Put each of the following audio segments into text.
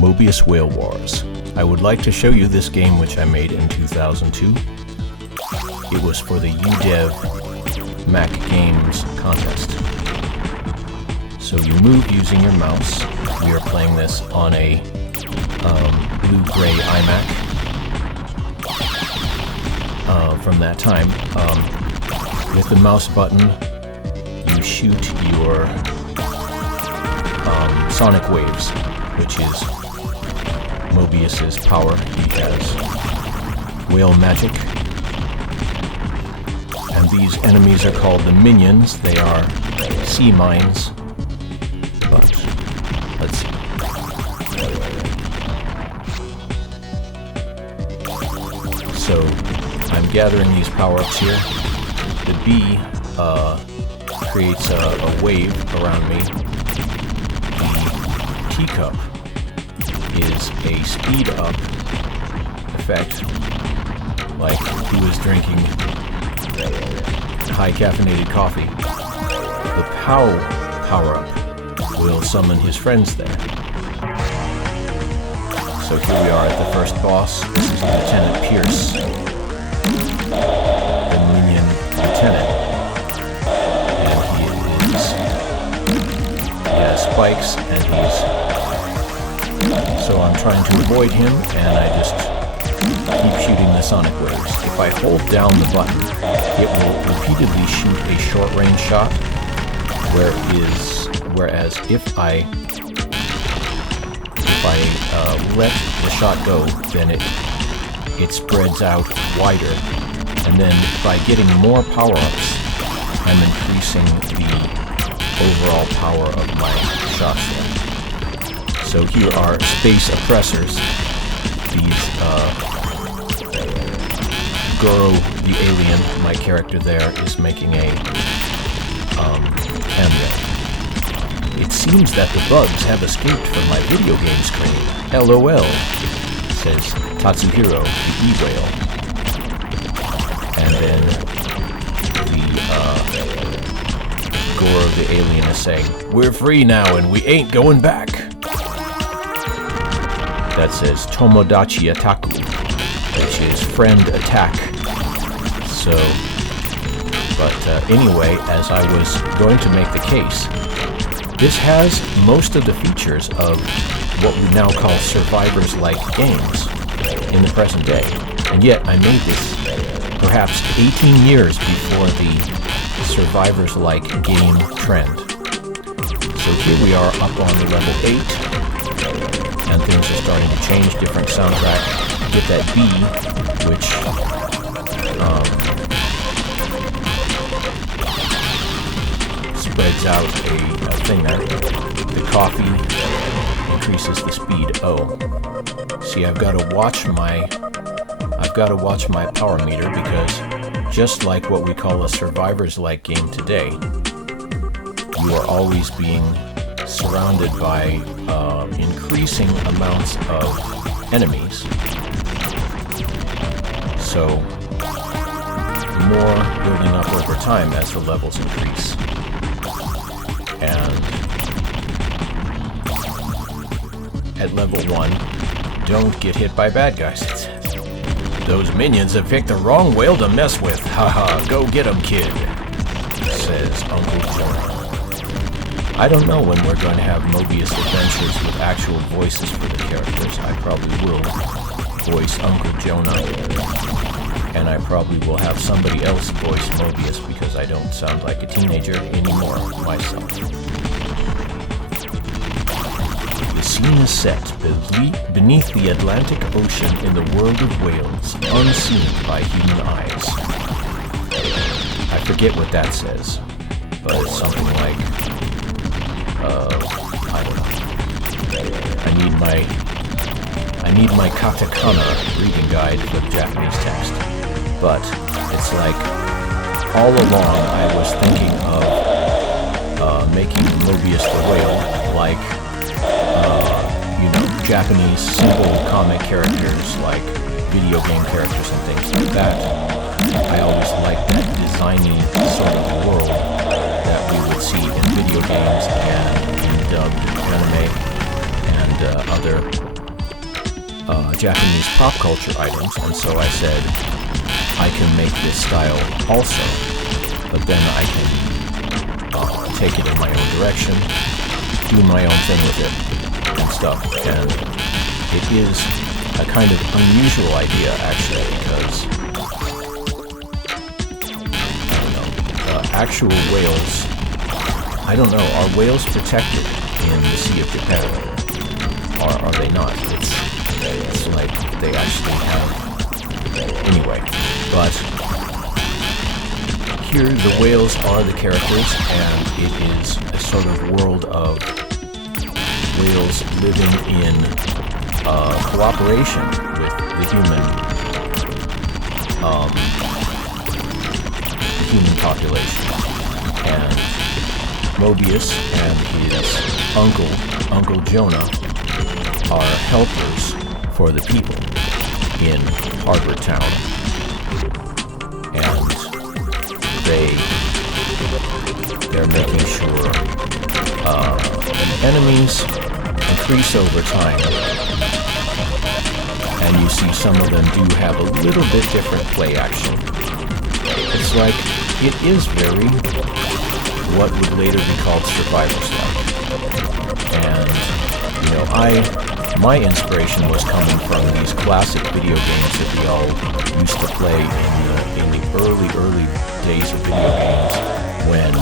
MOBIUS Whale Wars. I would like to show you this game which I made in 2002. It was for the UDEV Mac Games contest. So you move using your mouse. We are playing this on a blue-gray iMac from that time. With the mouse button, you shoot your sonic waves, which is Mobius's power. He has whale magic. And these enemies are called the minions. They are sea mines. But let's see. So I'm gathering these power-ups here. The bee creates a wave around me. The teacup is a speed-up effect, like who is drinking high caffeinated coffee. The power-up will summon his friends there. So here we are at the first boss. This is Lieutenant Pierce, the minion lieutenant. And he has spikes, and so I'm trying to avoid him, and I just keep shooting the sonic waves. If I hold down the button, it will repeatedly shoot a short-range shot, whereas if I let the shot go, then it spreads out wider, and then by getting more power-ups, I'm increasing the overall power of my shots there. So here are space oppressors. These Goro the alien, my character there, is making a cameo. It seems that the bugs have escaped from my video game screen. LOL, says Tatsuhiro, the e-whale. And then the Goro the alien is saying, "We're free now and we ain't going back." That says Tomodachi Ataku, which is friend attack. So, but anyway, as I was going to make the case, this has most of the features of what we now call survivors-like games in the present day. And yet, I made this perhaps 18 years before the survivors-like game trend. So here we are up on the level 8, and things are starting to change, different soundtrack. Get that bee, which spreads out a thing there. The coffee increases the speed. Oh, see, I've got to watch my power meter, because just like what we call a survivors-like game today, you are always being surrounded by increasing amounts of enemies. So more building up over time as the levels increase. And at level 1, don't get hit by bad guys, it says. Those minions have picked the wrong whale to mess with. Haha, go get 'em, kid, says Uncle Jonah. I don't know when we're going to have Mobius adventures with actual voices for the characters. I probably will voice Uncle Jonah, and I probably will have somebody else voice Mobius, because I don't sound like a teenager anymore myself. The scene is set beneath the Atlantic Ocean in the world of whales, unseen by human eyes. I forget what that says, but it's something like, I don't know. I need my katakana reading guide for the Japanese text. But it's like, all along I was thinking of making Mobius the whale like, Japanese simple comic characters, like video game characters and things like that. I always liked that designy sort of world that we would see in video games and in dubbed anime and other Japanese pop culture items, and so I said I can make this style also, but then I can take it in my own direction, do my own thing with it and stuff. And it is a kind of unusual idea, actually, because actual whales, I don't know, are whales protected in the Sea of Japan, or are they not? It's like they actually have, anyway, but here the whales are the characters, and it is a sort of world of whales living in cooperation with the human population. And MOBIUS and his Uncle Jonah are helpers for the people in Harbor Town. And they're making sure enemies increase over time. And you see some of them do have a little bit different play action. It's like, it is very what would later be called survival-like. And, you know, my inspiration was coming from these classic video games that we all used to play in the early days of video games, when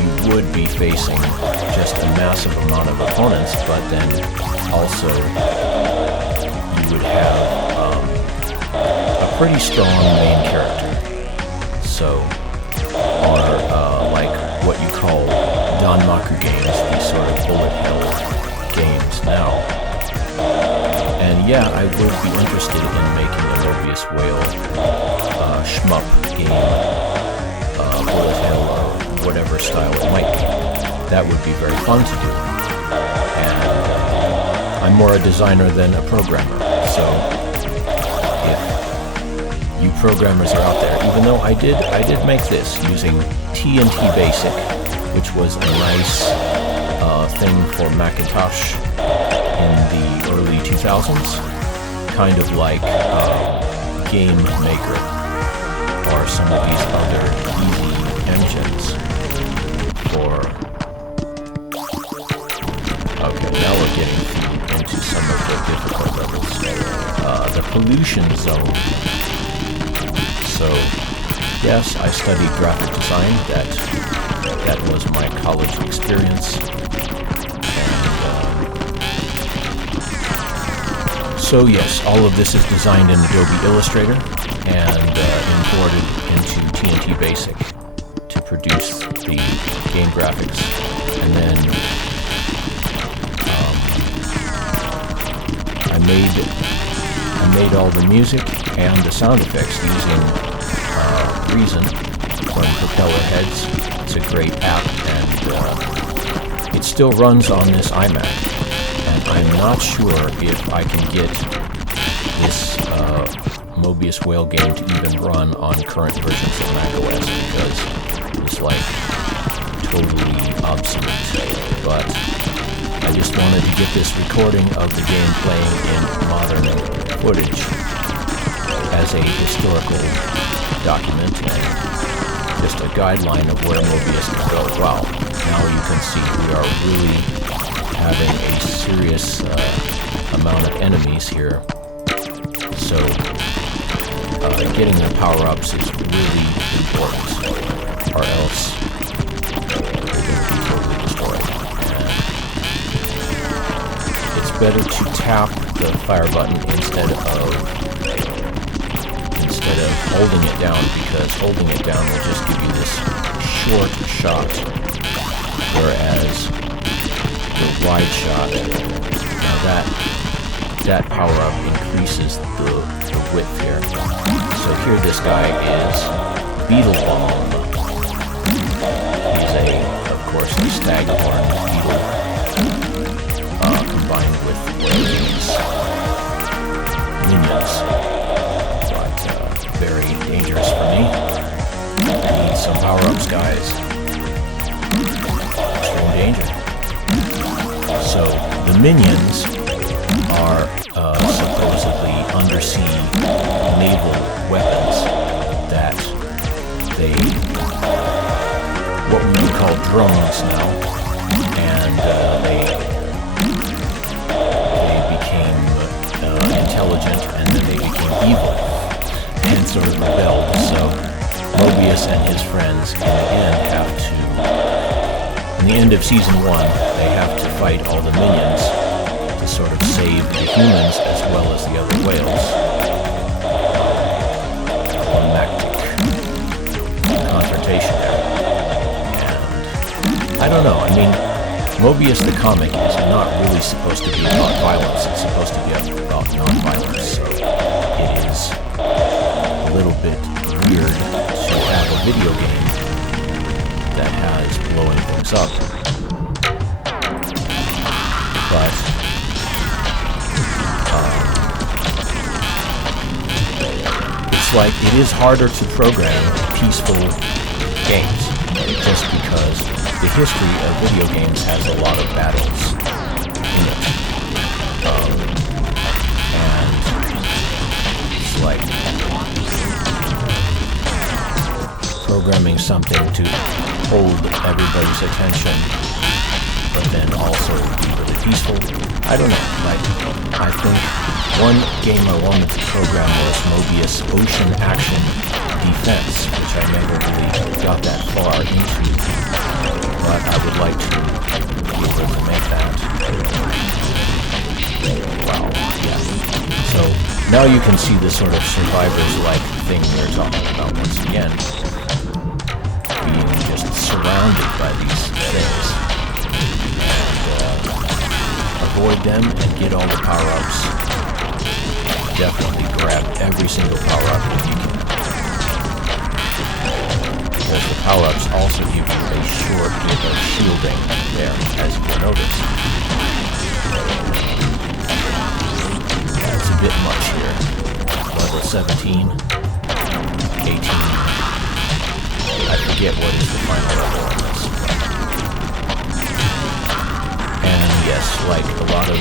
you would be facing just a massive amount of opponents, but then also you would have a pretty strong main character. So, or like what you call Danmaku games, these sort of bullet hell games now. And yeah, I would be interested in making a MOBIUS whale shmup game, bullet hell or whatever style it might be. That would be very fun to do. And I'm more a designer than a programmer, so if you programmers are out there, even though I did make this using TNT Basic, which was a nice thing for Macintosh in the early 2000s, kind of like Game Maker or some of these other easy engines for... Okay, now we're getting into some of the difficult levels. The pollution zone. So, yes, I studied graphic design. That was my college experience. So yes, all of this is designed in Adobe Illustrator and imported into TNT Basic to produce the game graphics. And then I made all the music and the sound effects using Reason from Propeller Heads. It's a great app, and it still runs on this iMac. And I'm not sure if I can get this MOBIUS whale game to even run on current versions of macOS, because it's like totally obsolete. But I just wanted to get this recording of the game playing in modern footage as a historical document and just a guideline of where MOBIUS can go. Wow, now you can see we are really having a serious amount of enemies here. So getting the power-ups is really important, or else they're going to be totally destroyed. And it's better to tap the fire button instead of holding it down, because holding it down will just give you this short shot, whereas the wide shot, now that power-up increases the width here. So here this guy is Beetle Bomb. He's of course, a staghorn beetle combined with these minions. But very dangerous for me. I need some power-ups, guys. Extreme danger. So the minions are supposedly undersea naval weapons that what we would call drones now, and they became intelligent, and then they became evil and sort of rebelled. So Mobius and his friends in the end in the end of season 1, they have to fight all the minions to sort of save the humans as well as the other whales. Climactic confrontation there. And I don't know, I mean, Mobius the comic is not really supposed to be about violence, it's supposed to be about non-violence, so it is a little bit weird to have a video game that has blowing things up. But it's like it is harder to program peaceful games just because the history of video games has a lot of battles in it. And it's like programming something to hold everybody's attention, but then also be really peaceful. I don't know, like, I think one game I wanted to program was Mobius Ocean Action Defense, which I never really got that far into, but I would like to be able to make that. Wow, yeah. So now you can see the sort of survivors-like thing we're talking about once again. Being just surrounded by these things, and avoid them and get all the power-ups. Definitely grab every single power-up if you can, because the power-ups also give you a short bit of shielding there, as you will notice. That's a bit much here. Level 17, 18. I forget what is the final level on this. And yes, like a lot of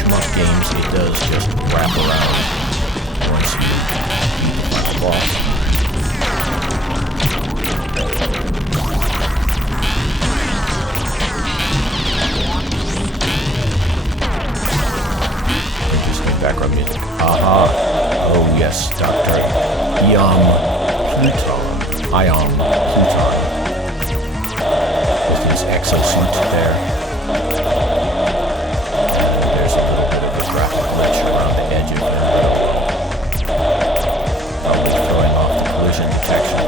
shmup games, it does just wrap around once you beat the final boss. Interesting background music. Aha! Oh yes, Dr. Ion Pluton with his exosuit there. And there's a little bit of a graphic glitch around the edge of the window, probably throwing off the collision detection.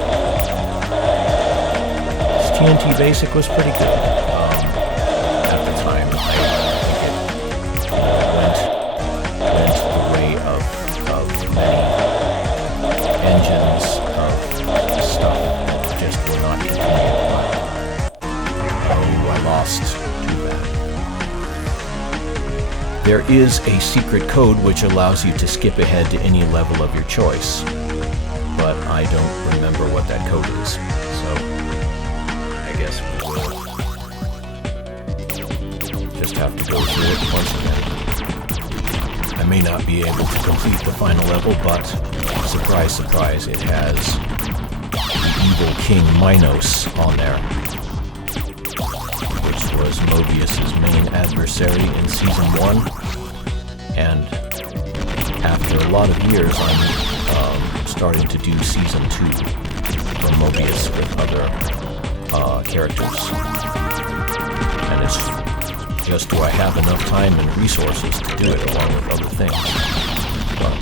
This TNT Basic was pretty good at the time. I think it went the way of many engines of stuff that just were not convenient. Oh, I lost. Too bad. There is a secret code which allows you to skip ahead to any level of your choice, but I don't remember what that code is, so I guess we will just have to go through it once again. I may not be able to complete the final level, but surprise, surprise, it has the evil King Minos on there, which was Mobius's main adversary in Season 1, and after a lot of years, I'm starting to do Season 2 for Mobius with other characters, and it's just, do I have enough time and resources to do it along with other things? But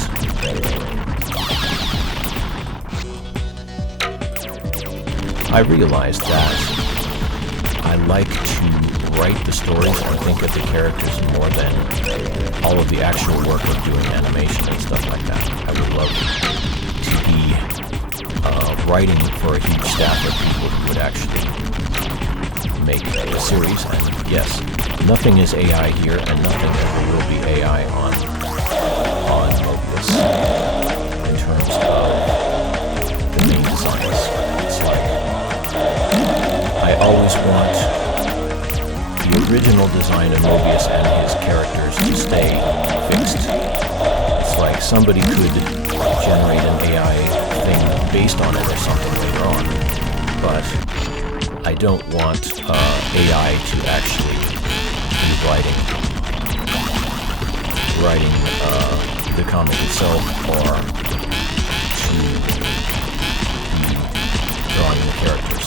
I realized that I like to write the stories and think of the characters more than all of the actual work of doing animation and stuff like that. I would love to be writing for a huge staff of people who would actually make a series, and yes, nothing is AI here, and nothing ever will be AI on Mobius in terms of the main designs. It's like I always want the original design of Mobius and his characters to stay fixed. It's like somebody could generate an AI thing based on it or something later on, but I don't want AI to actually be writing the comic itself, or to be drawing the characters.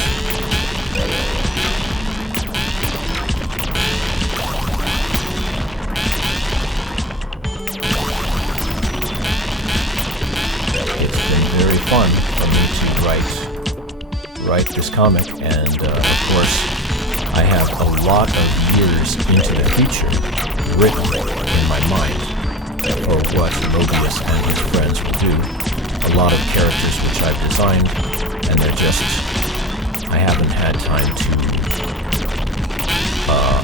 It's been very fun for me to write this comic, and of course I have a lot of years into the future written in my mind for what Mobius and his friends will do. A lot of characters which I've designed, and they're just, I haven't had time to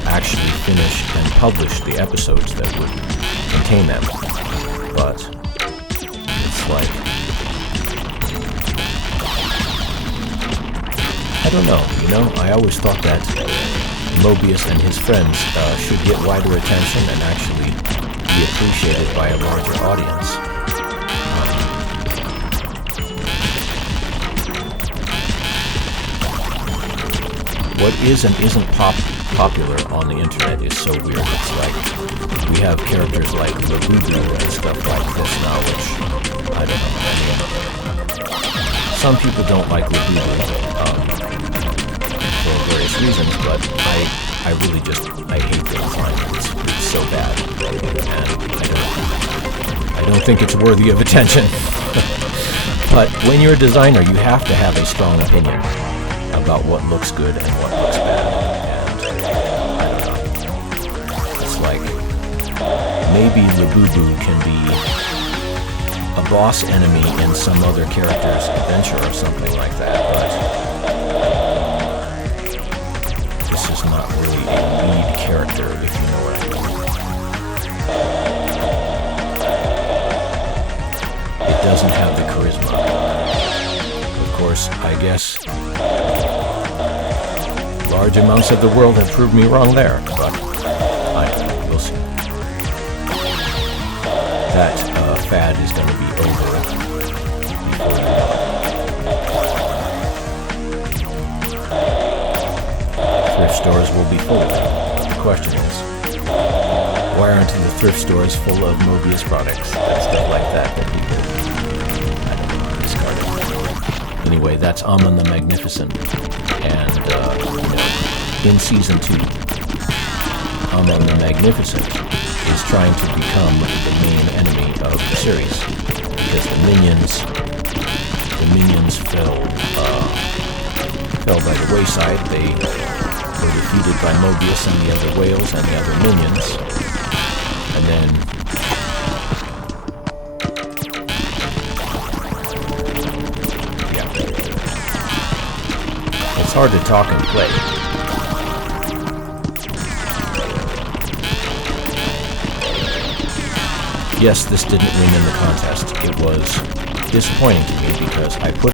actually finish and publish the episodes that would contain them. But it's like, I don't know, I always thought that Mobius and his friends should get wider attention and actually be appreciated by a larger audience. What is and isn't popular on the internet is so weird. It's like, we have characters like MOBIUS and stuff like this now, which, I don't know. Some people don't like MOBIUS for various reasons, but I really just, I hate the design. It's so bad, and I don't think it's worthy of attention. But when you're a designer, you have to have a strong opinion about what looks good and what looks bad, and I don't know. It's like, maybe Labubu can be a boss enemy in some other character's adventure or something like that, but this is not really a lead character, if you know what I mean. It doesn't have the charisma. Of course, I guess large amounts of the world have proved me wrong there, but we'll see. That fad is going to be over before you know it. Thrift stores will be full of them. The question is, why aren't the thrift stores full of Mobius products and stuff like that people, I don't know, discarded? Anyway, that's Amon the Magnificent, and in Season 2, Amon the Magnificent is trying to become the main enemy of the series, because the minions fell by the wayside. They were defeated by Mobius and the other whales and the other minions, and then it's hard to talk and play. Yes, this didn't win in the contest. It was disappointing to me because I put